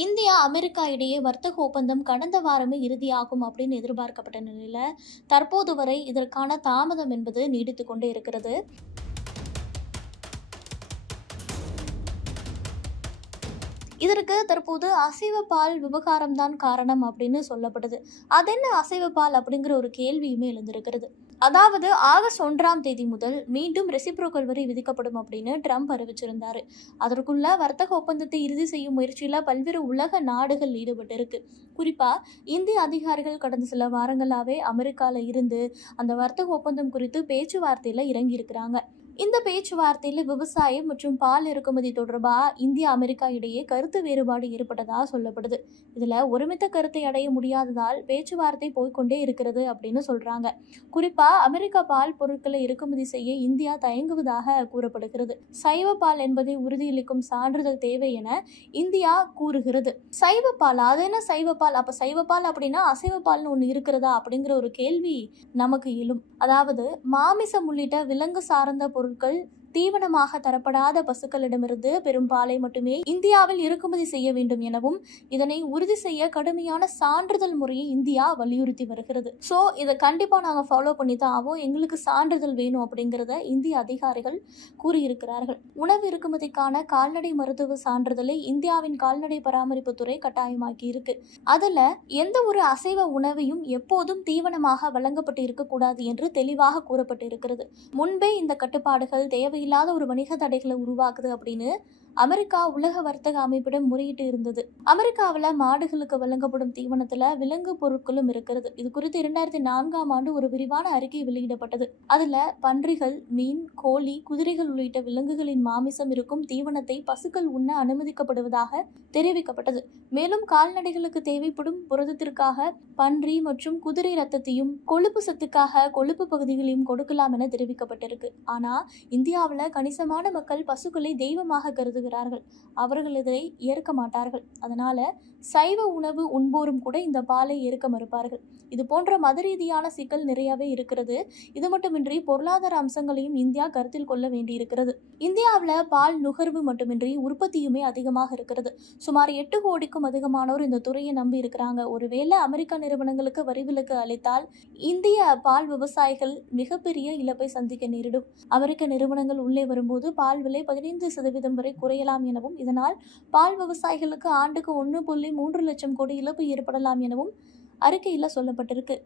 India America இடையே வர்த்தக ஒப்பந்தம் கடந்த வாரமே இறுதியாகும் அப்படின்னு எதிர்பார்க்கப்பட்ட நிலையில் தற்போது வரை இதற்கான தாமதம் என்பது நீடித்து கொண்டே இருக்கிறது. இதற்கு தற்போது அசைவ பால் விவகாரம் தான் காரணம் அப்படின்னு சொல்லப்படுது. அதென்ன அசைவ பால் அப்படிங்கிற ஒரு கேள்வியுமே எழுந்திருக்கிறது. அதாவது ஆகஸ்ட் ஒன்றாம் தேதி முதல் மீண்டும் ரெசிப்ரோக்கல் வரி விதிக்கப்படும் அப்படின்னு ட்ரம்ப் அறிவிச்சிருந்தார். அதற்குள்ள வர்த்தக ஒப்பந்தத்தை இறுதி செய்யும் முயற்சியில் பல்வேறு உலக நாடுகள் ஈடுபட்டு இருக்கு இந்திய அதிகாரிகள் கடந்த சில வாரங்களாகவே அமெரிக்காவில் இருந்து அந்த வர்த்தக ஒப்பந்தம் குறித்து பேச்சுவார்த்தையில் இறங்கியிருக்கிறாங்க. இந்த பேச்சுவார்த்தையில் விவசாயம் மற்றும் பால் இறக்குமதி தொடர்பாக இந்தியா அமெரிக்கா இடையே கருத்து வேறுபாடு ஏற்பட்டதாக சொல்லப்படுது. இதில் ஒருமித்த கருத்தை அடைய முடியாததால் பேச்சுவார்த்தை போய்க்கொண்டே இருக்கிறது அப்படின்னு சொல்கிறாங்க குறிப்பாக அமெரிக்கா பால் பொருட்களை இறக்குமதி செய்ய இந்தியா தயங்குவதாக கூறப்படுகிறது. சைவ பால் என்பதை உறுதியளிக்கும் சான்றிதழ் தேவை என இந்தியா கூறுகிறது. சைவ பால் அது என்ன சைவ பால்? அப்போ சைவ பால் அப்படின்னா அசைவ பால்னு ஒன்று இருக்கிறதா அப்படிங்கிற ஒரு கேள்வி நமக்கு எழும். அதாவது மாமிசம் உள்ளிட்ட விலங்கு சார்ந்த பொருட்கள் தீவனமாக தரப்படாத பசுக்களிடமிருந்து பெரும் பாலை மட்டுமே இந்தியாவில் இறக்குமதி செய்ய வேண்டும் எனவும் இதனை உறுதி செய்ய கடுமையான சான்றிதழ் முறையை இந்தியா வலியுறுத்தி வருகிறது. ஸோ இதை கண்டிப்பாக நாங்கள் ஃபாலோ பண்ணி தான் ஆவோம். எங்களுக்கு சான்றிதழ் வேணும் அப்படிங்கிறத இந்திய அதிகாரிகள் கூறியிருக்கிறார்கள். உணவு இறக்குமதிக்கான கால்நடை மருத்துவ சான்றிதழை இந்தியாவின் கால்நடை பராமரிப்பு துறை கட்டாயமாக்கி இருக்கு. அதில் எந்த ஒரு அசைவ உணவையும் எப்போதும் தீவனமாக வழங்கப்பட்டு இருக்கக்கூடாது என்று தெளிவாக கூறப்பட்டு இருக்கிறது முன்பே இந்த கட்டுப்பாடுகள் தேவையில்லாத ஒரு வணிக தடைகளை உருவாக்குது அப்படின்னு அமெரிக்கா உலக வர்த்தக அமைப்பிடம் முறையிட்டு இருந்தது. அமெரிக்காவில் மாடுகளுக்கு வழங்கப்படும் தீவனத்துல விலங்கு பொருட்களும் இருக்கிறது. இது குறித்து இரண்டாயிரத்தி நான்காம் ஆண்டு ஒரு விரிவான அறிக்கை வெளியிடப்பட்டது. அதுல பன்றிகள் மீன் கோழி குதிரைகள் உள்ளிட்ட விலங்குகளின் மாமிசம் இருக்கும் தீவனத்தை பசுக்கள் உண்ண அனுமதிக்கப்படுவதாக தெரிவிக்கப்பட்டது. மேலும் கால்நடைகளுக்கு தேவைப்படும் புரதத்திற்காக பன்றி மற்றும் குதிரை ரத்தத்தையும் கொழுப்பு சத்துக்காக கொழுப்பு பகுதிகளையும் கொடுக்கலாம் என தெரிவிக்கப்பட்டிருக்கு. ஆனா இந்தியாவில் கணிசமான மக்கள் பசுக்களை தெய்வமாக கருதுகிறார்கள். அவர்கள் இதை ஏற்க மாட்டார்கள். அதனால சைவ உணவு உண்போரும் கூட இந்த பாலை ஏற்க மறுப்பார்கள். இது போன்ற மத ரீதியான சிக்கல் நிறையவே இருக்கிறது. இது மட்டுமின்றி பொருளாதார அம்சங்களையும் இந்தியா கருத்தில் கொள்ள வேண்டியிருக்கிறது. இந்தியாவில் பால் நுகர்வு மட்டுமின்றி உற்பத்தியுமே அதிகமாக இருக்கிறது. சுமார் எட்டு கோடிக்கும் அதிகமானோர் இந்த துறையை நம்பி இருக்கிறாங்க. ஒருவேளை அமெரிக்க நிறுவனங்களுக்கு வரி விலக்கு அளித்தால் இந்திய பால் விவசாயிகள் மிகப்பெரிய இழப்பை சந்திக்க நேரிடும். அமெரிக்க நிறுவனங்கள் உள்ளே வரும்போது பால் விலை பதினைந்து சதவீதம் வரை குறையலாம் எனவும் இதனால் பால் விவசாயிகளுக்கு ஆண்டுக்கு ஒன்று புள்ளி மூன்று லட்சம் கோடி இழப்பு ஏற்படலாம் எனவும் அறிக்கையில் சொல்லப்பட்டிருக்கு.